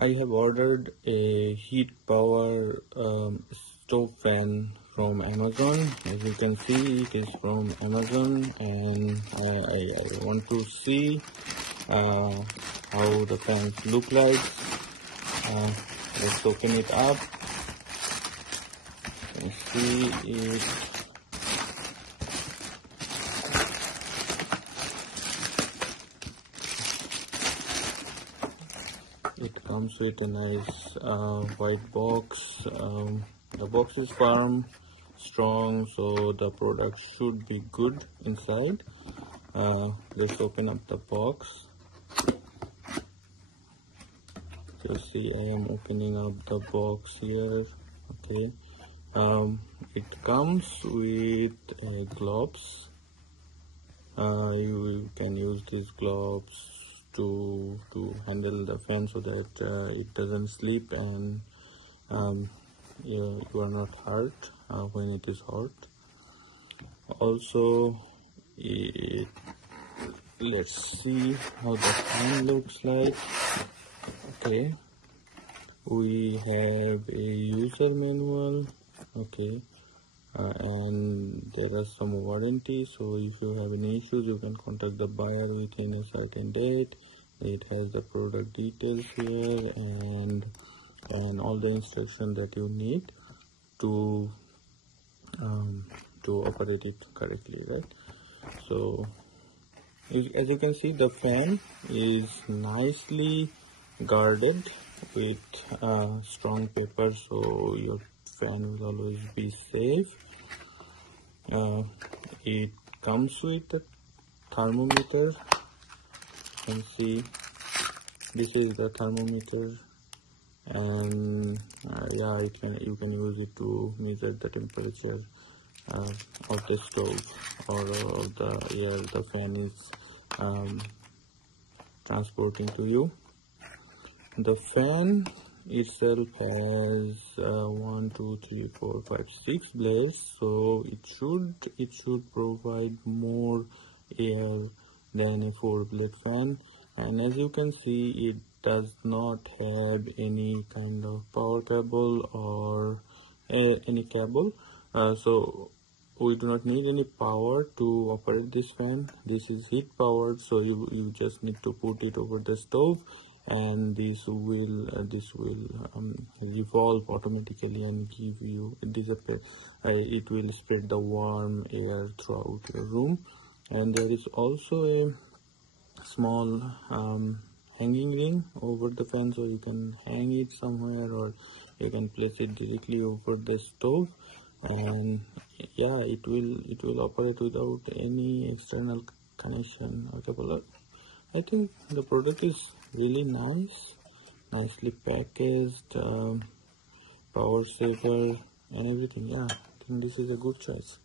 I have ordered a heat power stove fan from Amazon. As you can see, it is from Amazon, and I want to see how the fans look like. Let's open it up and see it. It comes with a nice white box. The box is firm, strong, so the product should be good inside. Let's open up the box. So see, I am opening up the box here. Okay. It comes with gloves. You can use these gloves to handle the fan so that it doesn't slip and you are not hurt when it is hot. Also, let's see how the fan looks like. Okay, we have a user manual. Okay, and there are some warranty, so if you have any issues you can contact the buyer within a certain date. It has the product details here and all the instructions that you need to operate it correctly, right? So as you can see, the fan is nicely guarded with strong paper, so your fan will always be safe. It comes with a thermometer. You can see this is the thermometer, and yeah, you can use it to measure the temperature of the stove or of the air the fan is transporting to you. The fan itself has 1, 2, 3, 4, 5, 6 blades, so it should provide more air than a 4-blade fan. And as you can see, it does not have any kind of power cable or any cable, so we do not need any power to operate this fan. This is heat powered, so you just need to put it over the stove, and this will revolve automatically and give you it will spread the warm air throughout your room. And there is also a small hanging ring over the fan, so you can hang it somewhere or you can place it directly over the stove, and yeah, it will operate without any external connection or cable. I think the product is really nicely packaged, power saver and everything. Yeah, I think this is a good choice.